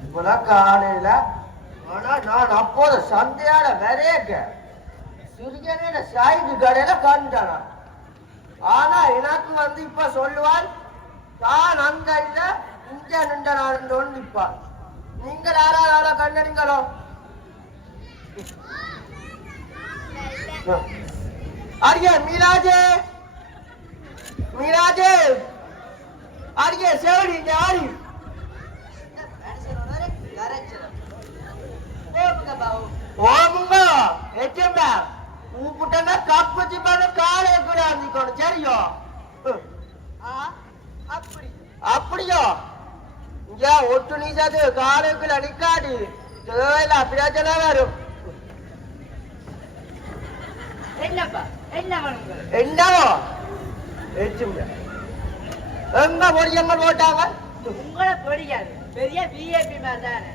இப்பதான் காலையில ஆனா நான் அப்போது சந்தையால விரையக்க சிறியன சாய்க்கு கடையில கண்டானா ஆனா எனக்கு வந்து இப்ப சொல்லுவான் தான் அங்க இல்ல இங்க நின்ற நான் நிற்பான் நீங்கள் யாராவது கண்டனீங்களோ அடியே மீராஜே மீராஜே அடியே சேவடி இங்க ஆடி ஓமுங்க எச்சம்பா உப்புட்டனா கப்பு சிப்பான காலே கூட அந்திக்கணும் சரியோ அப்படியோ இங்க ஒட்டு நீசாது காலேக்குள்ள நிக்காது தேவையில்ல அப்படியாச்சனா வரும் என்னப்பா என்ன என்னவோ எச்சம்பா எங்க பொடியம்மல் போட்டாங்க உங்களை பொடியாது பெரிய பிஏபி மாதிரி தானே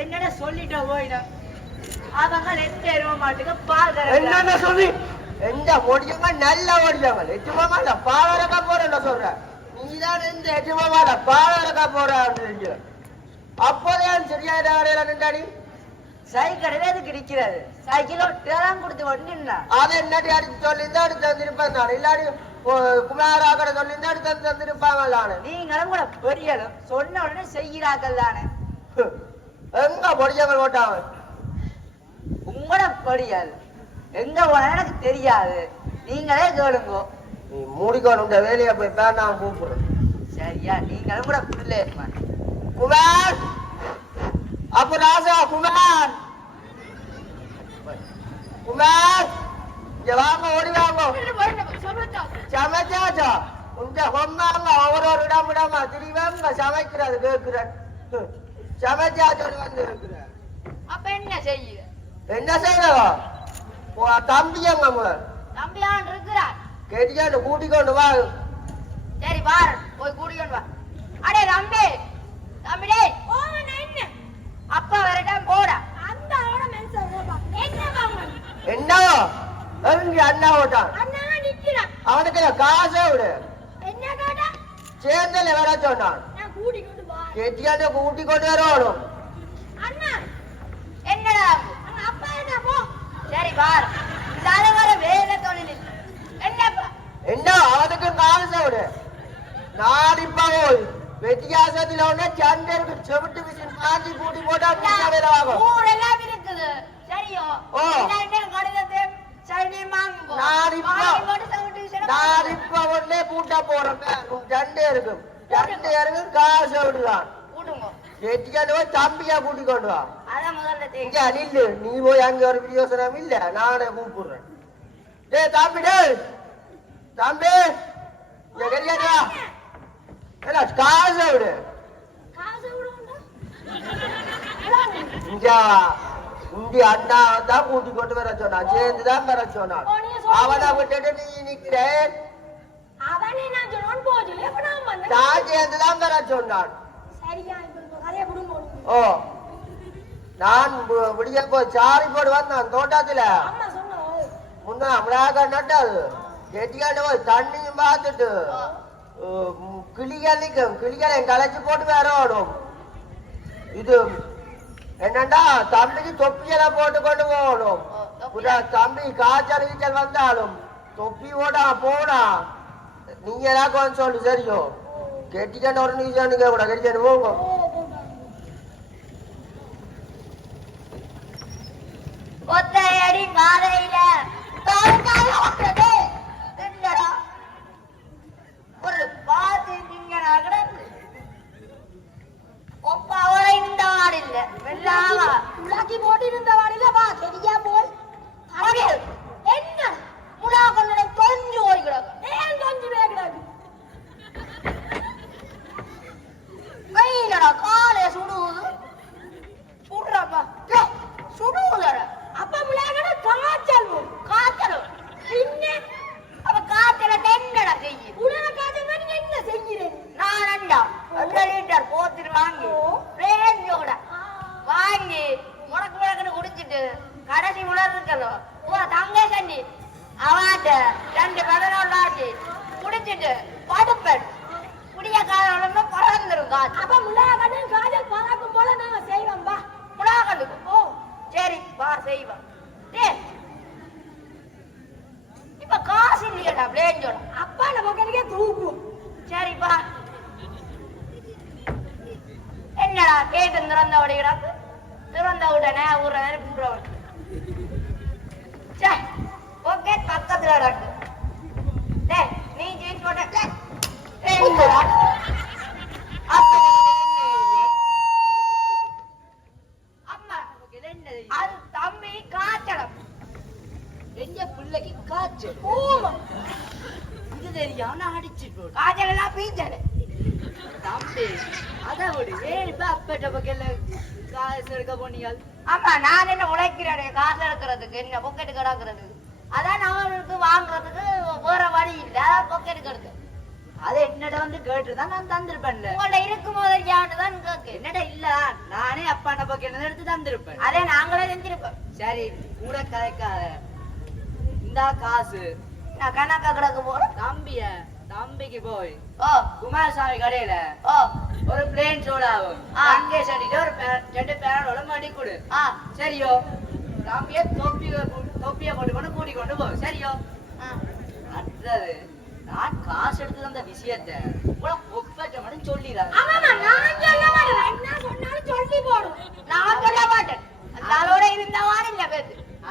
என்னடா சொல்லிட்டோம் போயிடும் அவங்க எத்தேருவ மாட்டுக்கு பால் என்னன்னு சொல்லி எந்த முடியுங்க நல்ல முடியாங்க எச்சுமாமால பாலரக்கா போறேன்னு சொல்ற நீதான் இந்த எச்சுமாமால பாலரக்கா போற அப்போதே சரியாயிட வரையில நின்றாடி சைக்கிள் எதுக்கு நிக்கிறது சைக்கிளோ டேரம் கொடுத்து ஒண்ணுன்னா அதை என்னடி அடிச்சு சொல்லியிருந்தா அடுத்து தந்திருப்பேன் நான் இல்லாடி குமாராக்கட சொல்லியிருந்தா அடுத்து தந்திருப்பாங்களான்னு நீங்களும் கூட பெரியலும் சொன்ன உடனே செய்கிறார்கள் தானே எங்க பொடியவங்க போட்டாங்க உங்களோட பொடியாது எங்க போன எனக்கு தெரியாது நீங்களே கேளுங்க நீ மூடிக்கணும் இந்த வேலையை போய் நான் கூப்பிடுறேன் சரியா நீங்களும் கூட பிள்ளை குமார் அப்ப ராசா குமார் குமார் இங்க வாங்க ஓடி வாங்க சமைச்சாச்சா உங்க பொம்மாங்க ஒவ்வொரு இடம் விடாம திரிவாங்க சமைக்கிறது கேட்கிறேன் சமைச்சாச்சு வந்து இருக்கிறேன் அப்ப என்ன செய்யுது என்ன செய்யணும் தம்பியங்க முதல் தம்பியான் இருக்கிறார் கேட்டியாண்டு கூட்டிக்கொண்டு வா சரி பாரு போய் கூட்டிக்கொண்டு வா அடே தம்பி தம்பிடே என்ன அப்பா வரட்டும் போடா அந்த அவட என்னவோ எங்க அண்ணா ஓட்டான் அவனுக்கு காசை விடு என்ன கேட்டா சேர்ந்தல வர சொன்னான் கேட்டியாண்டு கூட்டிக்கொண்டு வரணும் அண்ணா என்னடா அப்பா என்ன போ சரி பார் தரவர வேலை தொழில் என்னப்பா என்ன அவனுக்கு காசை விடு நான் இப்ப போய் வெட்டியாசத்துல ஒண்ணு சண்டருக்கு செவிட்டு மிஷின் மாத்தி கூட்டி போட்டா ஆகும் ஊரெல்லாம் இருக்குது சரியோ கடிதத்தை நான் இப்ப ஒன்னே பூட்டா போறேன் சண்டே இருக்கும் சண்டே இருக்கும் காசை விடுதான் தம்பியா கூட்டி கொண்டு வா நில்லு நீ போய் அங்க ஒரு யோசனம் இல்ல நானே கூப்பிடுறேன் டே தம்பி டே தம்பி காசை விடு இங்க அண்ணா தான் கூட்டி கொண்டு வர சொன்னான் சேர்ந்துதான் வர சொன்னான் அவனை விட்டுட்டு நீ நிக்கிறேன் நான் சேர்ந்துதான் வர சொன்னான் ஓ நான் விடிய போய் சாரி போடு வந்தான் தோட்டத்துல முன்னா அமலாக நட்டாது கெட்டியாண்டு போய் தண்ணியும் பார்த்துட்டு கிளிகளை களைச்சு போட்டு வரணும் இது என்னண்டா தம்பிக்கு தொப்பியெல்லாம் போட்டு கொண்டு போகணும் தம்பி காய்ச்சல் கீச்சல் வந்தாலும் தொப்பி ஓடா போனா நீங்க எல்லாம் கொஞ்சம் சொல்லு சரியோ கெட்டிக்காண்ட ஒரு நீங்க கூட கெட்டிக்காண்டு போங்க ஒத்தையடி பாதையில ஒரு பாதி நீங்க ஒப்ப அவளை இந்த வாடு இல்ல வெள்ளாவா உலாக்கி போட்டு இருந்த வாடு இல்ல வா சரியா போய் என்ன முடா கொண்டு தொஞ்சு போய் கிடக்கு ஏன் தொஞ்சு போய் கிடக்கு வெயிலடா காலை சுடுவது சுடுறப்பா சுடுவதடா அப்ப முளைகட காய்ச்சல் பின்ன அப்ப காய்ச்சல தென்னடா செய்ய உலக காய்ச்சல் நீ என்ன செய்கிறேன் நான் அண்டா 2 லிட்டர் போத்துட்டு வாங்கி ரேஞ்சோட வாங்கி முடக்கு குடிச்சிட்டு கடைசி உணர்வு இருக்கலோ தங்க கண்ணி அவாட்ட 2 11 ஆச்சு குடிச்சிட்டு படுப்பேன் புளிய காலம் பறந்துரும் காய்ச்சல். அப்ப முளைகண்டு காய்ச்சல் பறக்கும் போல நாங்க செய்வோம். வா முளைகண்டு. ஓ சரி வா செய்வோம். இப்ப காசு இல்லையடா பிளேஞ்சோட. அப்பா நம்ம கணக்கே தூக்குவோம். சரிப்பா. என்னடா கேட்டு திறந்த வடிகிறாக்கு திறந்த உடனே ஊற நேரம் ஓகே பக்கத்துல இருக்கு. நீ ஜீன்ஸ் போட்ட அம்மா அது தம்பி காய்ச்சலம் எங்க பிள்ளைக்கு காய்ச்சல். இது தெரியாம அடிச்சுட்டு காய்ச்சல் எல்லாம் பீச்சல் தம்பி அதை விடு. ஏன் இப்ப அப்பட்ட பக்கத்துல காசு எடுக்க போனீங்க? ஆமா நான் என்ன உழைக்கிறேன் காசு எடுக்கிறதுக்கு என்ன பொக்கெட்டு கிடக்குறது. அதான் அவனுக்கு வாங்குறதுக்கு வேற வழி இல்ல. அதான் பொக்கெட்டு எடுத்து அது என்னட வந்து கேட்டுதான் நான் தந்திருப்பேன். உங்கள்ட்ட இருக்கும் போதுதான் கேட்க என்னடா இல்ல நானே அப்பாண்ட பொக்கெட்டு எடுத்து தந்திருப்பேன். அதே நாங்களே செஞ்சிருப்போம். சரி கூட கதைக்காத. இந்த காசு நான் கணக்கா கிடக்கு போறேன். தம்பிக்கு போய் குமாரசாமி கடையில ஒரு பிளேன் சோடாவும் அங்கே சொல்லிட்டு ஒரு 2 பேரோட மடி கொடு. சரியோ? தம்பிய தொப்பிய கொண்டு கொண்டு கூட்டி கொண்டு போ. சரியோ? அடுத்தது நான் காசு எடுத்து அந்த விஷயத்தை ஒப்பற்ற மட்டும் சொல்லிடாது.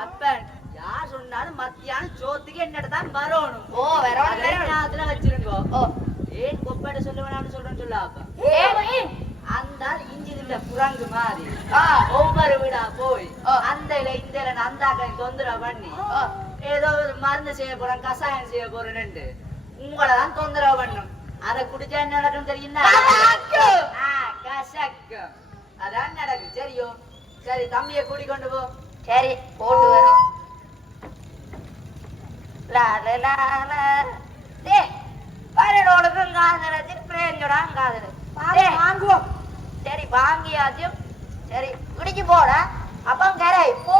அப்ப யார் சொன்னாலும் மத்தியானம் சோத்துக்கு என்னதான் வரணும். ஓ வேற வச்சிருங்கோ. ஏன் கொப்பாட்ட சொல்லுவேன் சொல்றேன்னு சொல்ல. அந்த இஞ்சில குரங்கு மாதிரி ஒவ்வொரு வீடா போய் அந்த இந்த அந்த தொந்தரவு பண்ணி ஏதோ ஒரு மருந்து செய்ய போறேன் கசாயம் செய்ய போறேன்னு உங்களதான் தொந்தரவு பண்ணும். அதை குடிச்சா என்ன நடக்கும் தெரியுமா? கசக்கும். அதான் நடக்கும். சரியோ? சரி தம்பியை கூட்டி கொண்டு போ. சரி போட்டு வரும். பரடோடுக்கும் காதலச்சு பிரேஞ்சோடான் காதல் வாங்குவோம். சரி வாங்கியாச்சும். சரி குடிச்சு போட அப்ப கரை போ.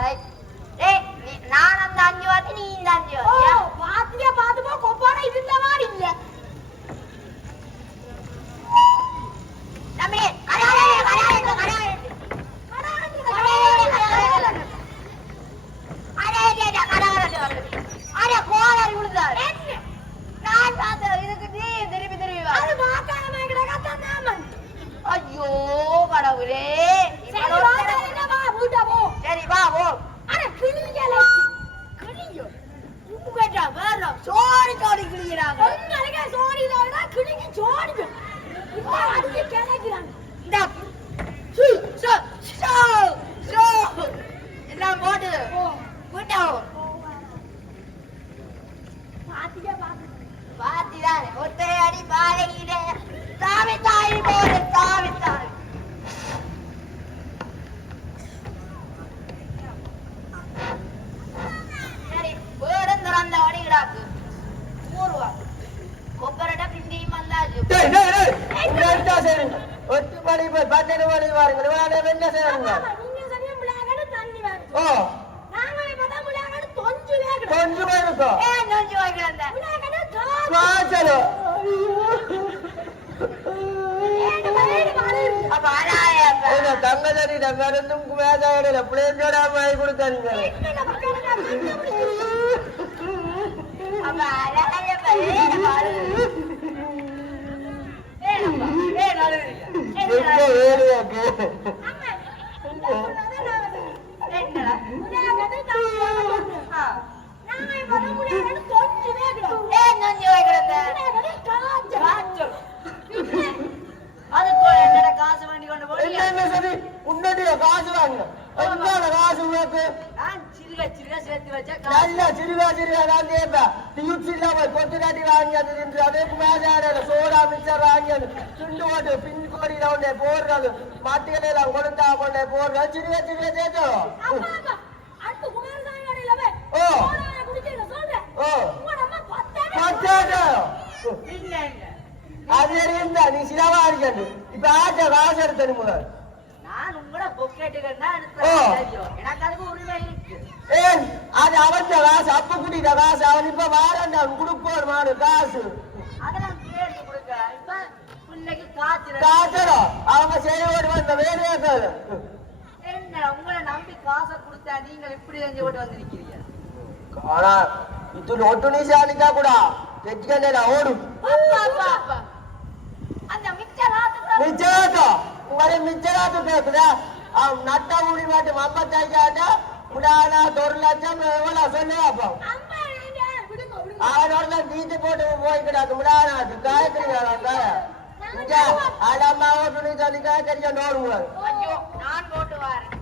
ரைட். நான் அந்த 5 வாத்தி நீ இந்த 5 வாத்தி வாத்தியா பாத்து போ. கொப்பான இருந்த மாதிரி இல்ல தம்பி. ஐயோ கடவுளே. சரி வா போ. சோடி சோடி கிளிக்கிறாங்க. எல்லாம் போட்டு பாத்திதான் ஒத்தை அடி பாலையில தாவி தாய் போல தாவி தாய். சரி வேடம் திறந்த வடிகிறாக்கு ஊருவா கொப்பரட்ட பிண்டியும் வந்தாச்சு. 8 மணி போய் 12 மணி வாருங்க. என்ன செய்யணுங்க? ஓ கொஞ்சம் இருக்கும். தங்கதடி மருந்தும் மேதாயிடல பிள்ளைங்களோட வாங்கி கொடுத்தாருங்க. காசு வாங்கி கொண்டு போய் காசு வாங்க காசு உனக்கு சிறுகா சேர்த்து வச்சா நல்ல சிறுகா நான் கேட்பேன். டியூப்ஸில் போய் கொத்து நாட்டி வாங்கியது என்று அதற்கு மேலே சோடா மிக்சர் வாங்கியது துண்டு போட்டு பின் கோடியில கொண்டே போடுறது மட்டிகளெல்லாம் கொழுந்தா கொண்டே போடுறது சிறுகா சேர்த்து. அது இருந்தா நீ சிலவா இருக்கண்டு. இப்ப ஆட்ட காசு எடுத்தனு முதல் நான் உங்களோட பொக்கெட்டுக்கு எனக்கு அதுக்கு உரிமை இருக்கு. ஏன் அது அவன் காசு அப்ப குடித்த காசு அவன் இப்ப வாரண்டான் கொடுப்போம் காசு. அதெல்லாம் பிள்ளைக்கு காய்ச்சல். காய்ச்சலும் அவங்க செய்வோடு வந்த வேலையே சார். என்ன உங்களை நம்பி காசை கொடுத்தா நீங்கள் இப்படி செஞ்சு ஓட்டு வந்திருக்கிறீங்க. ஆனா இது ஒட்டு நிஷானிக்கா கூட தெற்கண்டா ஓடும். அந்த மிச்சராத்து உங்களே மிச்சராத்து பேசுதா நட்ட ஊடி மாட்டு 55,000 முடானா 1 லட்சம் எவ்வளவு சொன்னா அவனோட தீத்து போட்டு போய்கிடாது முடானாது காயத்ரி அடம்மா ஓட்டு சொல்லி காய்கறியா நோடுவாரு. நான் போட்டு வரேன்.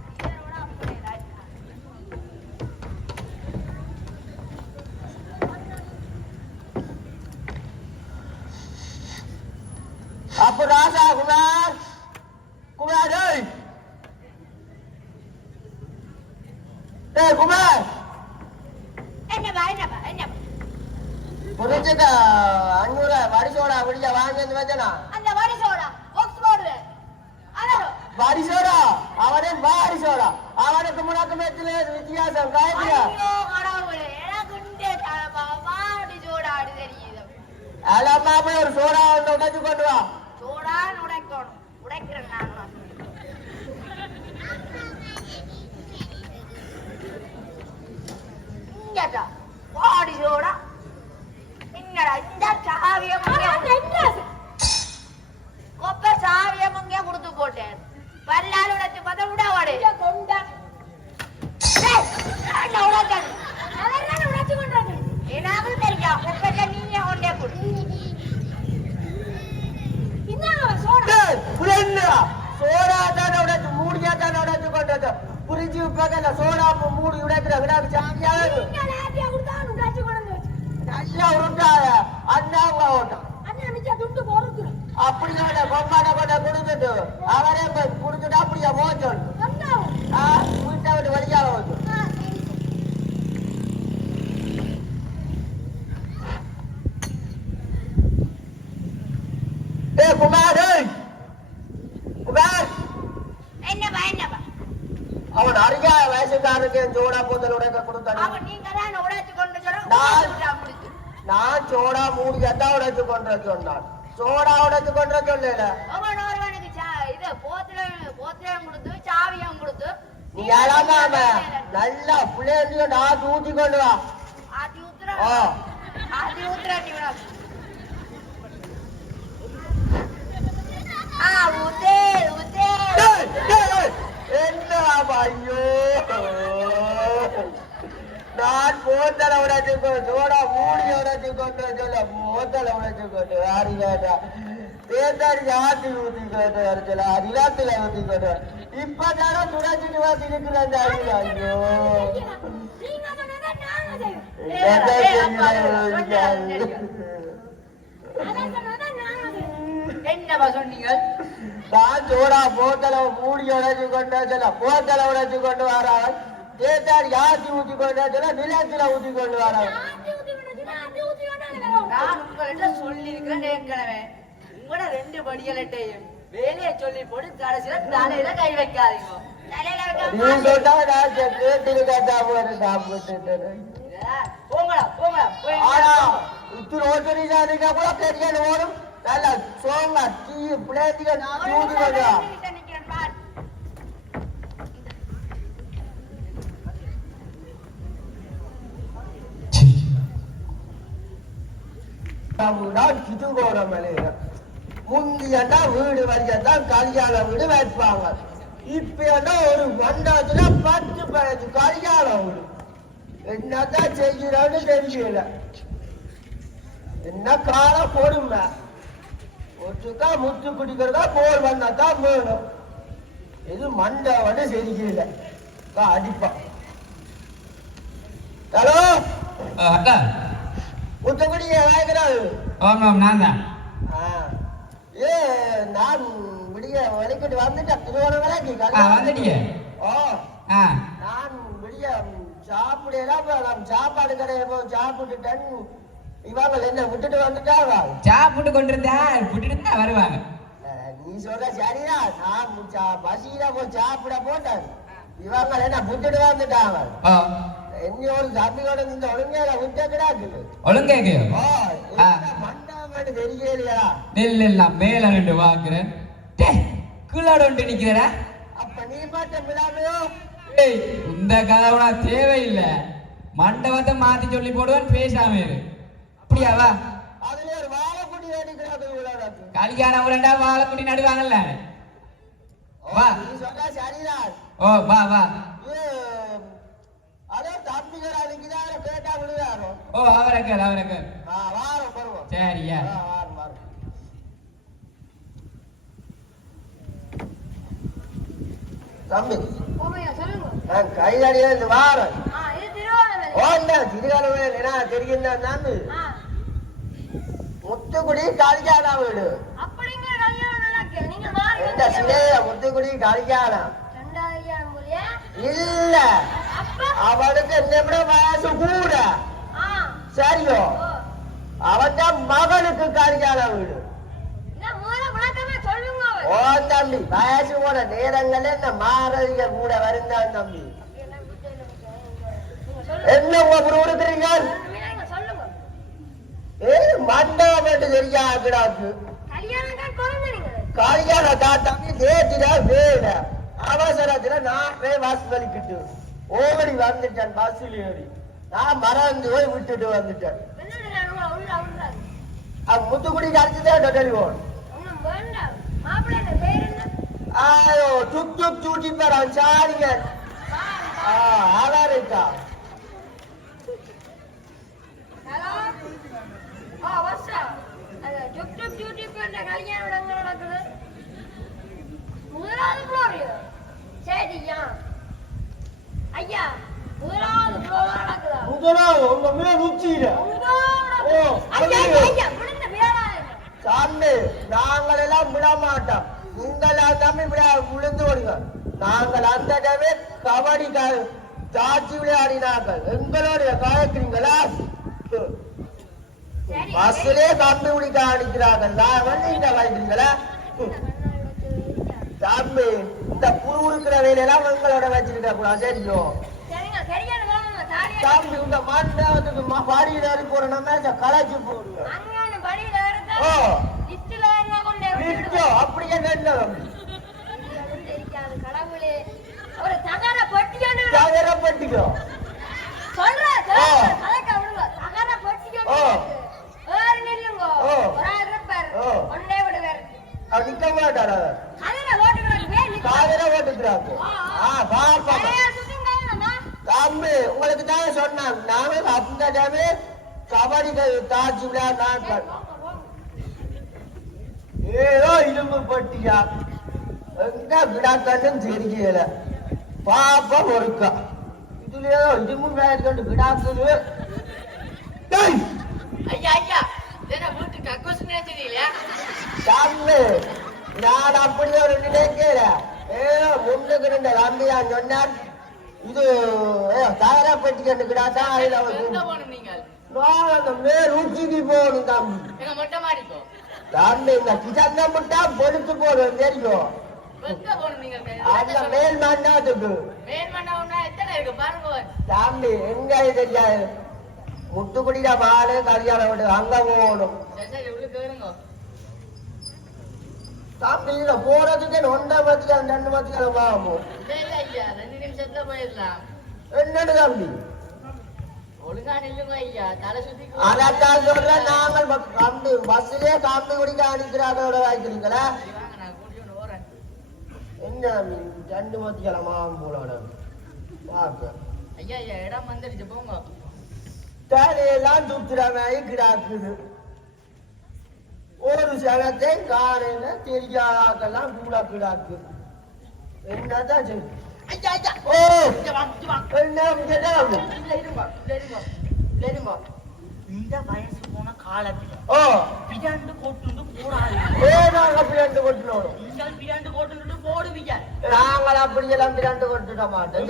அப்ப ராசா குமார் குமார் குமார் என்னப்பா புரிஞ்சுக்க 500 வரிசோடா விடியா வாங்கி வச்சனா அந்த வரிசோடா பாக்ஸ் போடுவேன். வரிசோடா அவனே வாரிசோடா அவனுக்கு முன்னாக்கு மேட்ச்ல வித்தியாசம் காய்ச்சியா அலம்மா போய் ஒரு சோடா வந்து உடைச்சு கொண்டு வா. சோடா உடைக்கணும் உடைக்கிறேன் நான். இங்கடா வாடி சோடா என்னடா இந்த சாவியம் கொப்ப சாவியம் அங்கே கொடுத்து போட்டேன். பல்லால் உடைச்சு பார்த்தா விட வாடு கொண்டா உடைச்சு கொண்டாங்க. ஏதாவது தெரியா கொப்பை நீங்க கொண்டே கொடு. சோடா தானே உடைச்சு மூடியா தானே உடைச்சு கொண்டது புரிஞ்சு பக்கல சோடா மூடி உடைக்கிற விடாது சாமியாக நல்லா உருட்டாய அண்ணாங்க ஓட்டம் அப்படி பொம்மாட கொண்ட குடுத்துட்டு அவரே குடுத்துட்டு அப்படியா போச்சோம் வீட்டை விட்டு வழியாக போச்சு. குமார் குமார் என்னப்பா அவன் அறியா வயசுக்காரருக்கு சோடா போத்தல் உடைக்க கொடுத்தான். நீங்க தான் உடைச்சு கொண்டு நான் சோடா மூடியாதான் உடைச்சு கொண்டு சொன்னான். சோடா உடைச்சு கொண்டு சொல்லல இது போத்திரம் கொடுத்து சாவியம் கொடுத்து நீ இழந்தாம நல்லா பிள்ளைங்க நான் ஊத்தி கொண்டு வா. ஆத்தி ஊத்துற என்ன ஐயோ நான் போத்தல உடைச்சு சோடா மூடி உடைச்சு கொண்டு சொல்ல போத்தல உடைச்சு கொண்டு அறியாட்டா தேர்தல் ஆத்தி ஊத்தி கொண்டு சொல்ல அரிலாத்துல ஊத்தி கொண்டு இப்பதான துடைச்சிட்டு வந்து இருக்கிறேன். ஐயோ என்னப்பா சொன்னீங்க? நான் சோடா போத்தல மூடி உடைச்சு கொண்டு சொல்ல போத்தல உடைச்சு கொண்டு வரான். தேர்தல் யாத்தி ஊத்தி கொண்டு சொல்ல நிலத்துல ஊத்தி கொண்டு வரான். நான் உங்கள்கிட்ட சொல்லி இருக்கிறேன் ஏற்கனவே. உங்களோட 2 படியலட்டையும் வேலையை சொல்லி போட்டு கடைசியில தலையில கை வைக்காதீங்க. நீ சொன்னா நான் கேட்டு கேட்டா போற சாப்பிட்டு போங்கடா ஆனா இத்தனை ஓட்டுறீங்க கூட தெரியல ஓடும் நல்லா சோங்க டீ பிளேட்டிங்க ஊத்தி கொண்டு முந்தியண்டா வீடு வரையத்தான் கல்யாண வீடு வைப்பாங்க. இப்ப ஒரு மண்டபத்துல 10-15 கல்யாண வீடு. என்னதான் செய்யறான்னு தெரியல. என்ன காலம் கொடுமை. ஒட்டுக்கா முத்து குடிக்கிறதா போர் வந்தாதான் வேணும். இது மண்டபம் சரியில்லை அடிப்பா. ஹலோ அக்கா முத்துக்குடிய வாய்க்கிறாரு. ஆமாம் நான் தான். நான் விடிய வலிக்கிட்டு வந்துட்டேன் திருவண்ணாமலைக்கு. வந்துட்டீங்க? ஓ நான் விடிய சாப்பிடலாம் சாப்பாடு கடையை போய் சாப்பிட்டுட்டேன். இவங்க என்ன விட்டுட்டு வந்துட்டாங்க. சாப்பிட்டு கொண்டிருந்தா விட்டுட்டு தான் வருவாங்க. நீ சொல்ற சரியா? நான் பசியில போய் சாப்பிட போட்டேன். இவங்க என்ன விட்டுட்டு வந்துட்டாங்க. என்னையோட தம்பியோட இந்த ஒழுங்கையில விட்டு கிடாக்குது. ஒழுங்கேக்கு மண்டபம் தெரியலையா? நெல் எல்லாம் மேல நின்று வாக்குறேன் கீழாட ஒன்று நிக்கிறடா. அப்ப நீ பாட்ட விழாமையோ ஏய் இந்த கதவுனா தேவையில்லை. மண்டபத்தை மாத்தி சொல்லி போடுவேன் பேசாம இரு. அப்படியாவா? அதுல ஒரு வாழைக்குடி வேண்டிக்கிறாங்க விழாடாக்கு. கல்யாணம் உரண்டா வாழைக்குடி நடுவாங்கல்ல. வா. நீ சொன்னா சரிதான். ஓ வா வா. அதே தம்பிகள் அன்னைக்குதான் கேட்டா விழுவாரோ. ஓ அவரக்கல் வாரம் வருவோம். சரியா? வாரம். தம்பி ஓமையா சொல்லுங்க. நான் கைதடியா இந்த வாரம் இது திருவாரூர். திருவாரூர் என்ன தெரியும் தம்பி. முத்துக்குடி கல்யாணம் வீடு. அப்படிங்க கல்யாணம் நடக்கு. நீங்க மாறி இந்த சிலைய முத்துக்குடி கல்யாணம். கல்யாணம் போலியா? இல்ல அவனுக்கு என்ன விட வயசு கூட. சரியோ அவன் மகனுக்கு கல்யாணம் வீடு. ஓ தம்பி வயசு கூட நேரங்கள்ல இந்த மாறதிக கூட வருந்தான் தம்பி. என்ன உருக்குறீங்க? மண்டபம் தெரியா கிடாக்கு கல்யாணம் தம்பி தேதிடா வேட அவசரத்துல நான் வாசு வலிக்கிட்டு ஓடி வந்துட்டேன். பஸ்ல ஏறி நான் மறந்து போய் விட்டுட்டு வந்துட்டேன். முத்துக்குடி அடிச்சுதான் டெலிவோன். ஐயோ டுக் டுக் சூட்டி போறான் சாரிங்க. ஆதாரிக்கா முதலாவது உங்க மேல ருச்சியில சாமி நாங்கள் எல்லாம் விட மாட்டோம். நீங்கள் தம்பி விழுந்து விடுங்க. நாங்கள் அந்த டைமே கபடி தாச்சி விளையாடினார்கள். எங்களுடைய காயக்கிறீங்களா? பஸ்ஸிலே கம்பி பிடிக்க அடிக்கிறார்கள். நாங்கள் நீங்க வாய்க்கிறீங்களா? தம்பி இந்த புரு இருக்கிற வேலையெல்லாம் எங்களோட வச்சிருக்க கூடாது. சரியோ தம்பி இந்த மண்டபத்துக்கு படியில போற நம்ம கலாச்சி போடுங்க. அப்படியே பட்டிக்கோ நிக்க மாட்டாரா? தம்பி உங்களுக்கு தான் சொன்னாங்க. நாங்கள் அந்த டைமே கபடி தாச்சி விளையாட ஏதோ இரும்பு பட்டியா எங்க விடாக்கண்ணும் தெரியல. பாப்பா ஒருக்கா இதுல ஏதோ இரும்பு மேற்கொண்டு விடாக்குது. நான் அப்படி ஒரு நினைக்கிற ஏதோ முன்னுக்கு இருந்த தம்பியா சொன்னார். இது தயாரா பட்டிக்கண்டு கிடாதான் மேல் ஊச்சிக்கு போகணும் தம்பி. தம்பி இந்த கிச்சன் முட்டா பொழுத்து போடும் தெரியும். அந்த மேல் மண்டபத்துக்கு தம்பி எங்க தெரியாது. முத்துக்குடியில மாடு கல்யாணம் விட்டு அங்க போகணும் தம்பி. இதுல போறதுக்கு 1 மத்தியானம் 2 மத்தியானம் ஆகும். என்னன்னு தம்பி அதான் சொல்றேன். நாங்கள் கம்பி பஸ்ஸிலே கம்பி குடிக்க அடிக்கிறாங்களோட வாய்க்கிறீங்களா? என்ன 2 மத்தியானம் ஆகும் போல தலையெல்லாம் சுத்துறவை கிடாக்குது. ஒரு சனத்தை காலையில தெரியாதெல்லாம் கூட கிடாக்கு. என்னதான் சரி இந்த வயசு போன காலத்துல பிராண்டு கொட்டு கூடாது. பிராண்டு கொட்டு போடுவீங்க. நாங்கள் அப்படியெல்லாம் பிராண்டு கொட்டுட மாட்டோம்.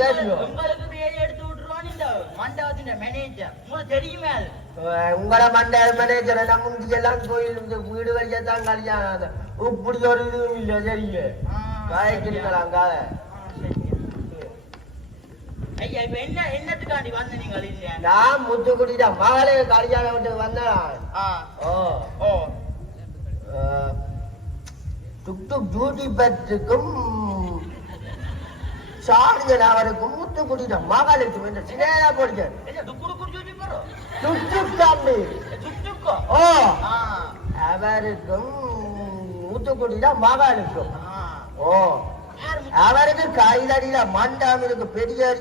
உங்களுக்கு பேர் எடுத்து விட்டுருவான் இந்த மண்டபத்தின் மேனேஜர். உங்களுக்கு தெரியுமே அது. உங்களோட மண்டப மேனேஜர் எல்லாம் முந்தி எல்லாம் கோயில் வீடு வரைக்கும் கல்யாணம். இப்படி ஒரு இதுவும் இல்லை. சரிங்க காய்க்கிறீங்களாம் காலை. ஐயா இப்ப என்னத்துக்காண்டி வந்த நீங்க? நான் முத்துக்குடி தான் மகளே கல்யாணம் விட்டு வந்தேன். டுக் டுக் டியூட்டி பத்துக்கும் சார்ஜன் அவருக்கும் மூத்த குடிட்ட மகளுக்கும் இந்த சின்ன போடுங்க டுக் டுக் தம்பி ஓ அவருக்கும் மூத்த குடிட்ட மகளுக்கும் ஓ அவருக்கு கைதடியில மண்டபம் பெரிய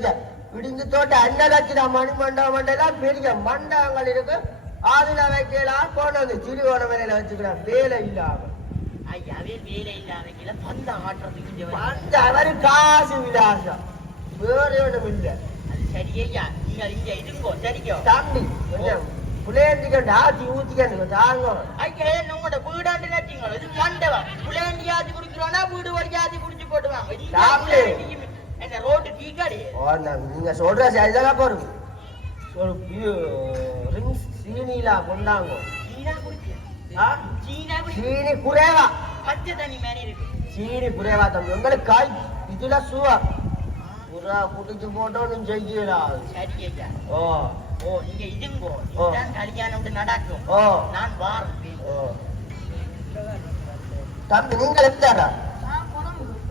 இடிந்து தோட்ட அன்னலட்சில மணிமண்டபம் பெரிய மண்டபங்கள் இருக்கு அதுல வைக்கலாம் கொண்டு வந்து திருவோணமலையில வச்சுக்கலாம் வேலை இல்லாம அவரு காசு விலாசம் வேற ஒண்ணும் இல்ல தம்பி கொஞ்சம் புலேண்டிக்கண்டு ஆத்தி ஊத்திக்கண்டு தாங்க உங்களோட வீடாண்டு மண்டபம் புலேண்டி ஆத்தி குடிக்கிறோம்னா வீடு வரைக்கும் ஆத்தி குடிச்சு போட்டுவாங்க என்ன ரோட்டு டீ கடை நீங்க சொல்ற சரிதான் போறோம் சீனிலா கொண்டாங்க சீனி குறைவா பச்சை தண்ணி மாதிரி இருக்கு சீனி குறைவா தம்பி உங்களுக்கு காய் இதுல சுவா புறா குடிச்சு போட்டோன்னு செய்யலாம் சரியா ஓ ஓ நீங்க இதுங்கோ இதுதான் கல்யாணம் நடக்கும் ஓ நான் வாரேன் தம்பி நீங்கள் எடுத்தாரா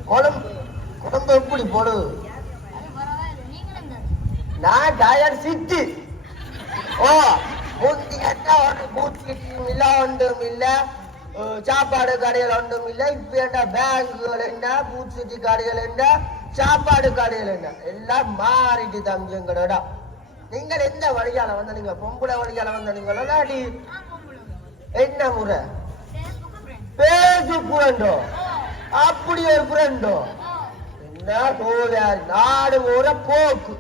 குழம்பு குழம்பு எப்படி போடு நான் டயர் சிட்டி ஓ பூச்சி கட்டா பூச்சி இல்ல ஒன்றும் இல்ல சாப்பாடு கடைகள் ஒன்றும் இல்ல இப்ப என்ன பேங்குகள் என்ன பூச்சி கடைகள் என்ன சாப்பாடு கடைகள் என்ன எல்லாம் மாறிட்டு தம்பி எங்களோட நீங்கள் எந்த வழியால வந்த நீங்க பொம்பளை வழியால வந்த நீங்களா என்ன முறை பேசு புரண்டோ அப்படி ஒரு புரண்டோ என்ன தோழர் நாடு ஒரு போக்கு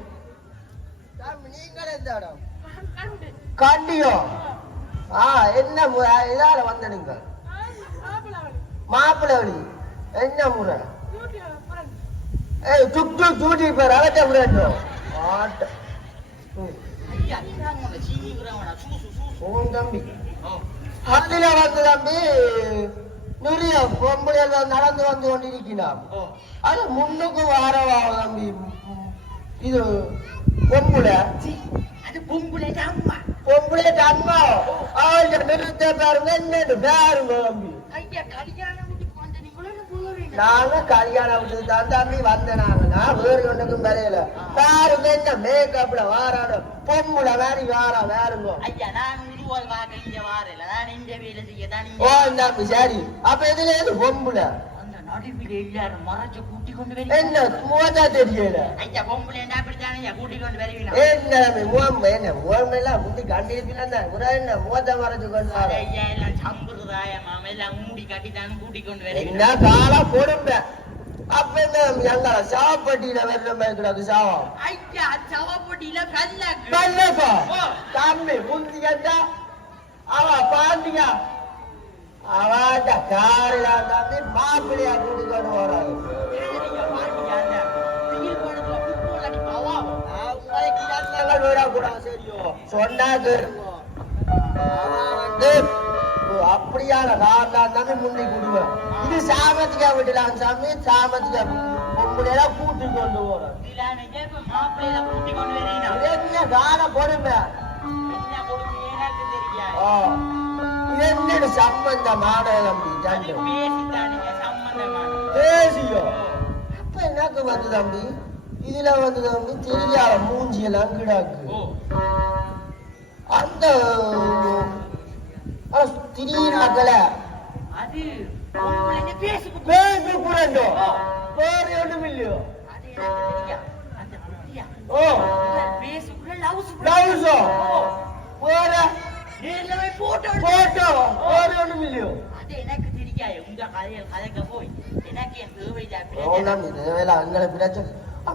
நீங்கள் எந்த இடம் கண்டியோ என்ன முறை இதால வந்த நீங்கள் மாப்பிள்ளை வழி என்ன முறை டுக் டுக் டியூட்டி பேர் அகட்ட புரண்டோ ஆட்ட தம்பி அதுல வந்து தம்பி நிறைய பொம்பளைகள் நடந்து வந்து கொண்டிருக்கலாம் அது முன்னுக்கு வாரவா தம்பி இது பொம்பளை அது பொம்பளை அம்மா பொம்பளை அம்மா அவங்க நிறுத்த பாருங்க என்னன்னு பாருங்க தம்பி ஐயா கல்யாணம் வீட்டுக்கு வந்த நீங்களும் நாங்க கல்யாணம் வீட்டுக்கு தான் தம்பி வந்தனாங்க நான் வேறு ஒண்ணுக்கும் வரையில பாருங்க என்ன மேக்கப்ல வாரான பொம்பளை வேறு வாரா வேறுங்க ஐயா நான் உருவால் வாங்க இங்க வாரல நான் இந்த வேலை செய்ய தான் ஓ தம்பி சரி அப்ப இதுல எது பொம்பளை அந்த நடுவில் எல்லாரும் மறைச்சு கூட்டி கொண்டு என்ன மூவத்தா தெரியல ஐயா பொம்பளை என்ன அப்படித்தானே கூட்டி கொண்டு வருவீங்க என்ன மூவம் என்ன மூவம் எல்லாம் முந்தி கண்டிருக்கீங்க என்ன மூவத்தை மறைச்சு கொண்டு ஐயா எல்லாம் சம்பிரதாயமா எல்லாம் மூடி கட்டித்தானே கூட்டி கொண்டு வருவீங்க என்ன காலா கொடுங்க அப்ப என்ன எங்க சாவப்பட்டியில வெள்ள மேய்க்கிறாங்க சாவம் ஐயா சவப்பட்டியில பல்லக்கா தம்பி முந்தி கேட்டா அவ பாண்டியா அவட்ட காரில தம்பி மாப்பிள்ளையா கூட்டிக்கொண்டு வராது சொன்னாங்க அப்படியான காரணம் தம்பி முந்தி குடுவேன் இது சாமத்திக்கா விடலாம் சாமி சாமத்திக்கா பொம்பளையெல்லாம் கூட்டி கொண்டு போறேன் காலம் கொடுமை என்ன சம்பந்தமான தம்பி பேசியோ அப்ப எனக்கு வந்து தம்பி இதுல வந்து தம்பி தெரியாத மூஞ்சி எல்லாம் கிடாக்கு அந்த திடீர்னாக்கல அது பேசுறோம் வேற ஒண்ணும் இல்லையோ ஓ பேசுக்குள்ள லவ்ஸோ வேற போட்டோ வேற ஒண்ணும் இல்லையோ அது எனக்கு தெரியாது உங்க கதைக்க போய் எனக்கு என் தேவையில்லை அங்கே பிரச்சனை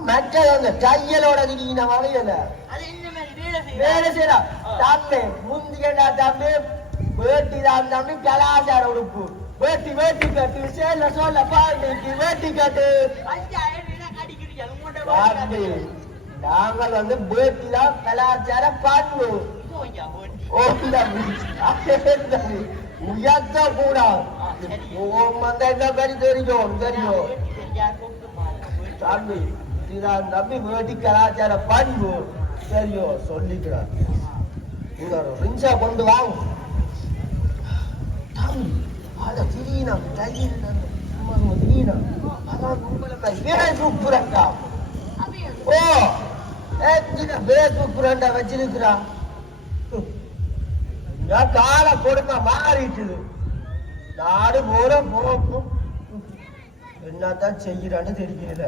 மற்ற அந்த தையலோட திடீர்னு வரையல அது இந்த மாதிரி வேலை செய்யலாம் தம்பி முந்தியா தம்பி வேட்டி தான் தம்பி கலாச்சார உடுப்பு வேட்டி வேட்டி கட்டு சேல சொல்ல பாட்டு வேட்டி கட்டு நாங்கள் வந்து வேட்டி தான் கலாச்சார பாட்டு உயர்த்த கூடாது என்ன பேரு தெரியும் தெரியும் தம்பி இதுதான் தம்பி வேட்டி கலாச்சார பண்பு தெரியும் சொல்லிக்கிறார் ரிங்ஸா கொண்டு வாங்க அத திடீனம் தயிர் திடீனம் அதான் உங்களை பேஸ்புக் புரண்டா ஓ பேஸ்புக் புரண்டா வச்சிருக்கிறான் கால கொடுமை மாறிட்டுது நாடு போற போக்கும் என்னதான் செய்யறான்னு தெரியல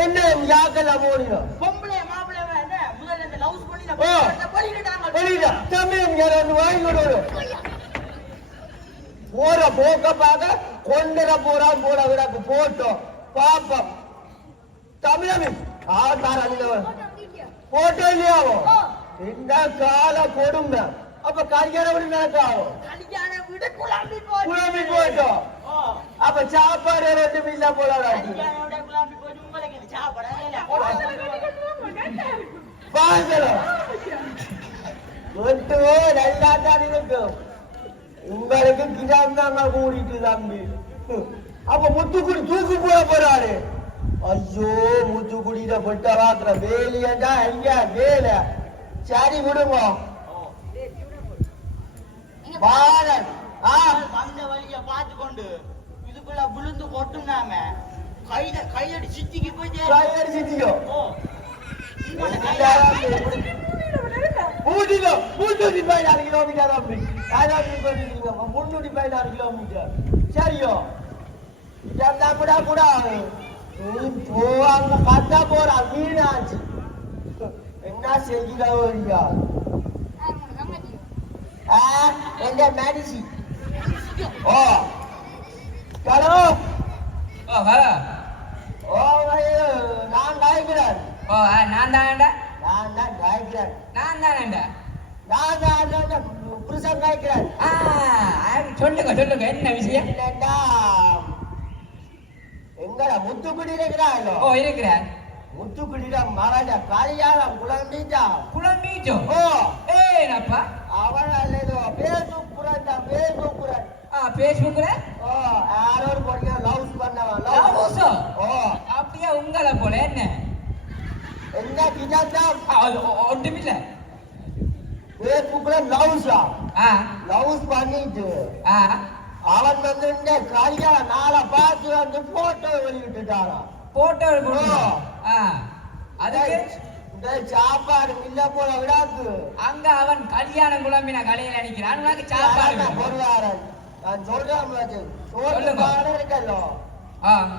என்ன யாக்கல போனோம் பொம்பளை மாப்பிள்ளை என்ன முதல்ல இந்த லவ்ஸ் பண்ணி போற போக்க பார்க்க கொண்டுற போறான் போட விடாக்கு போட்டோம் பாப்பம் தமிழ் போட்டோ இல்லையாவோ என்ன கால கொடுங்க அப்ப கல்யாணம் விட நடக்காவும் குழம்பி போட்டோம் அப்ப சாப்பாடு ரெண்டு இல்ல போல நல்லா தான் இருக்கும் உங்களுக்கு கிடாந்தாங்க கூடிட்டு தம்பி அப்ப முத்துக்குடி தூக்கு போட போறாரு ஐயோ முத்துக்குடியில பொட்ட வாக்குற வேலையண்டா ஐயா வேலை சரி விடுங்க பாலன் வந்த வழிய பார்த்து கொண்டு இதுக்குள்ள விழுந்து கொட்டுனாம கையடி சித்திக்கு போய் கையடி சித்தியோ கிலோமீட்டர் சரியோ கூடாது போவாங்க பார்த்தா போறா வீணாச்சு என்ன செய்கிறா எந்த மேடிசி ஓ ஹலோ ஓ ஹலோ ஓ நான் காய்க்கிறேன் ஓ நான் தானேண்டா நான் தான் காய்க்கிறேன் நான் தானேண்டா நான் தான் புருஷன் காய்க்கிறேன் சொல்லுங்க என்ன விஷயம் இல்லண்டா எங்கடா முத்துக்குடி இருக்கிறாங்களோ ஓ இருக்கிறேன் முத்துக்குடியில மகாராஜ கல்யாணம் குழம்பிட்டோ ஓ ஏனப்பா அவன் ஏதோ பேஸ்புக் புரண்ட் பேஸ்புக்ல ஓ யாரோ ஒரு பொண்ணு லவ்ஸ் பண்ணவன் லவ்ஸ் ஓ அப்படியே உங்களை போல என்ன கிட்டாதான் ஒன்றுமில்ல பேஸ்புக்ல லவ்ஸ் பண்ணிட்டு அவன் வந்து கல்யாணம் நாளை பார்த்து வந்து போட்டோ வெளியிட்டுட்டாரா போட்டோ அதுக்கு இந்த சாப்பாடு இல்ல போல விடாது அங்க அவன் கல்யாணம் குழம்பின கலையில அடிக்கிறான் உனக்கு சாப்பாடு பொருளாதாரம் நான் சொல்றேன் சோறு பானை இருக்கല്ലോ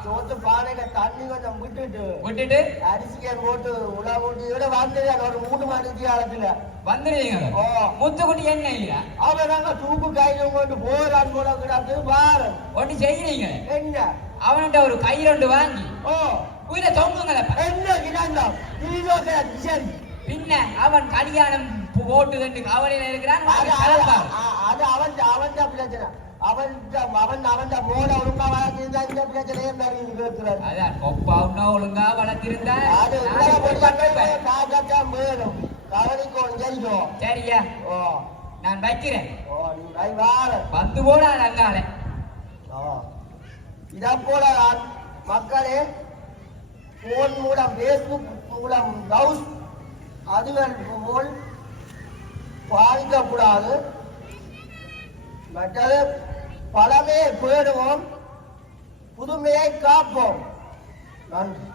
சோத்து பானையில தண்ணி கொஞ்சம் விட்டுட்டு அரிசியை போட்டு உலா போட்டு வந்தது ஒரு 3 மணி காலத்துல வந்துடுவீங்க முத்துக்குட்டி என்ன இல்லையா அவன் நாங்க தூக்கு கையில கொண்டு போறான் போல கிடாது பாரு ஒண்ணு செய்யறீங்க என்ன அவன்கிட்ட ஒரு கை 2 வாங்கி உயிரை தொங்குங்களப்ப என்ன கிடாந்தா சரி பின்ன அவன் கல்யாணம் போட்டு கவலையில இருக்கிறான் அது அவன் பிரச்சனை அவன் மோட ஒழுங்கா வளர்த்திருந்தா இந்த பிரச்சனையே இருக்கிறார் அதான் கொப்பா ஒழுங்கா வளர்த்திருந்தா மேலும் கவனிக்கும் சரிக்கோ சரியா நான் வைக்கிறேன் வந்து போடாது அங்கால இதை போல மக்களே போன் மூலம் பேஸ்புக் மூலம் லவ்ஸ் அதுகள் போல் பாதிக்கக்கூடாது மற்றது பழமையை பேணுவோம் புதுமையை காப்போம் நன்றி